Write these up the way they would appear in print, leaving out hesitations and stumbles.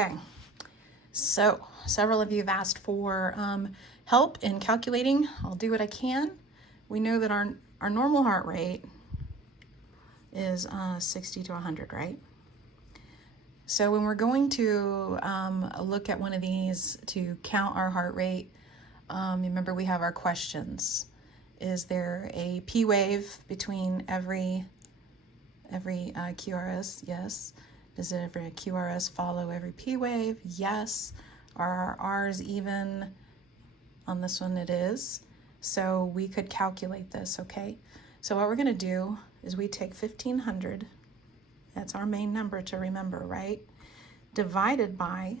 Okay, so several of you have asked for help in calculating. I'll do what I can. We know that our normal heart rate is 60 to 100, right? So when we're going to look at one of these to count our heart rate, remember we have our questions. Is there a P wave between every QRS? Yes. Does every QRS follow every P wave? Yes. Are our R's even? On this one it is. So we could calculate this, okay? So what we're gonna do is we take 1500, that's our main number to remember, right? Divided by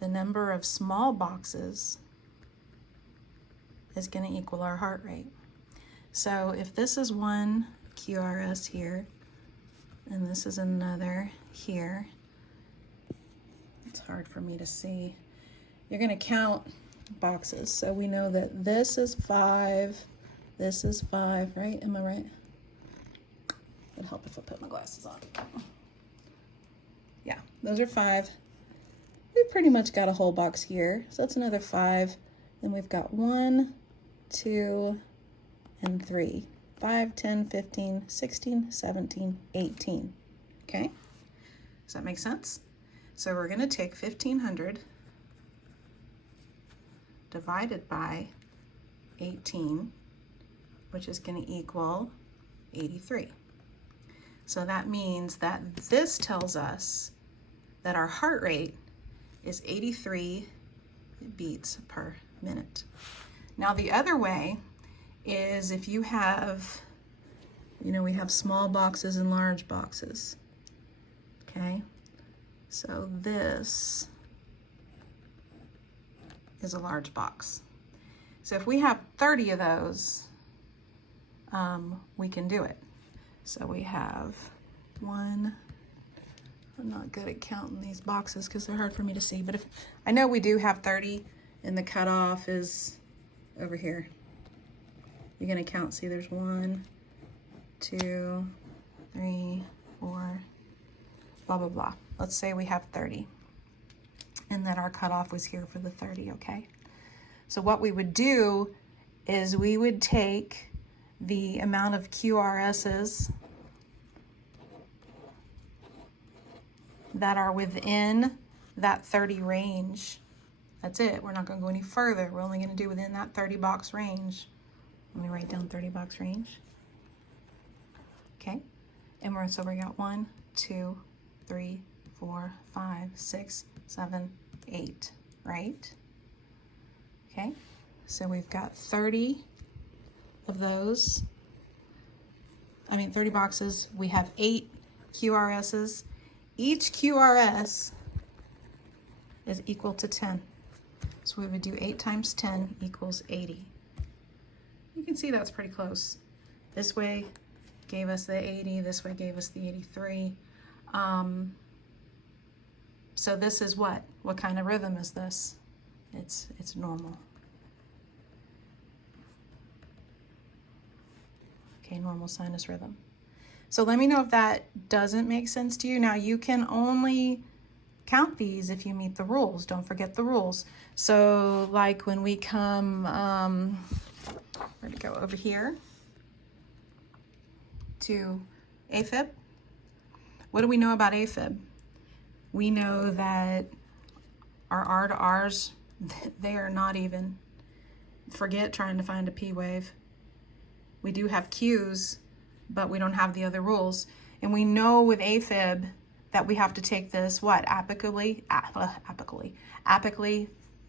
the number of small boxes is gonna equal our heart rate. So if this is one QRS here, and this is another here, it's hard for me to see. You're gonna count boxes. So we know that this is 5, this is 5, right? Am I right? It'd help if I put my glasses on. Yeah, those are 5. We've pretty much got a whole box here. So that's another 5. Then we've got 1, 2, and 3. 5, 10, 15, 16, 17, 18. Okay? Does that make sense? So we're going to take 1500 divided by 18, which is going to equal 83. So that means that this tells us that our heart rate is 83 beats per minute. Now the other way is if you have, we have small boxes and large boxes, okay? So this is a large box. So if we have 30 of those, we can do it. So we have 1, I'm not good at counting these boxes because they're hard for me to see, but if I know we do have 30 and the cutoff is over here. You're gonna count, see there's 1, 2, 3, 4, blah, blah, blah. Let's say we have 30 and that our cutoff was here for the 30, okay? So what we would do is we would take the amount of QRSs that are within that 30 range. That's it, we're not gonna go any further. We're only gonna do within that 30 box range. Let me write down 30 box range. Okay, and so we got 1, 2, 3, 4, 5, 6, 7, 8, right? Okay, so we've got 30 of those. 30 boxes. We have 8 QRSs. Each QRS is equal to 10. So we would do 8 times 10 equals 80. You can see that's pretty close. This way gave us the 80, this way gave us the 83. So this is what? What kind of rhythm is this? It's normal. Okay, normal sinus rhythm. So let me know if that doesn't make sense to you. Now you can only count these if you meet the rules. Don't forget the rules. So like when we come, where to go over here to AFib. What do we know about AFib? We know that our R to R's, they are not even. Forget trying to find a P wave. We do have Q's, but we don't have the other rules. And we know with AFib that we have to take this, what, apically,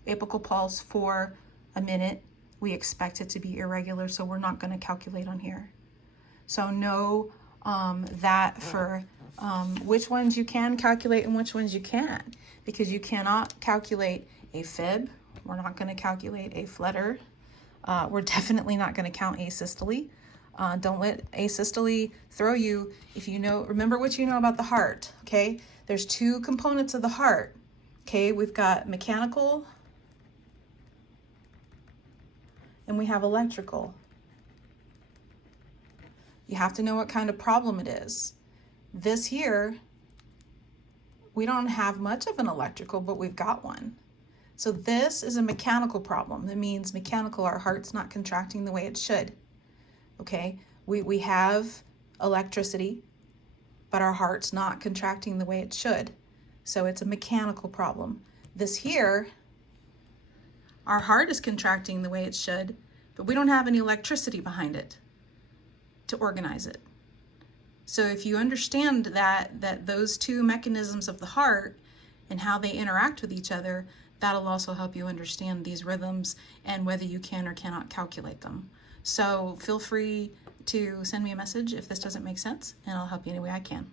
apical pulse for a minute. We expect it to be irregular, so we're not gonna calculate on here. So know that for which ones you can calculate and which ones you can't, because you cannot calculate a fib. We're not gonna calculate a flutter. We're definitely not gonna count asystole. Don't let asystole throw you. If you know, remember what you know about the heart, okay? There's 2 components of the heart, okay? We've got mechanical and we have electrical. You have to know what kind of problem it is. This here We don't have much of an electrical, but we've got one. So this is a mechanical problem. That means mechanical, our heart's not contracting the way it should. Okay, we have electricity, but our heart's not contracting the way it should. So it's a mechanical problem. This here, our heart is contracting the way it should, but we don't have any electricity behind it to organize it. So if you understand that those two mechanisms of the heart and how they interact with each other, that'll also help you understand these rhythms and whether you can or cannot calculate them. So feel free to send me a message if this doesn't make sense, and I'll help you any way I can.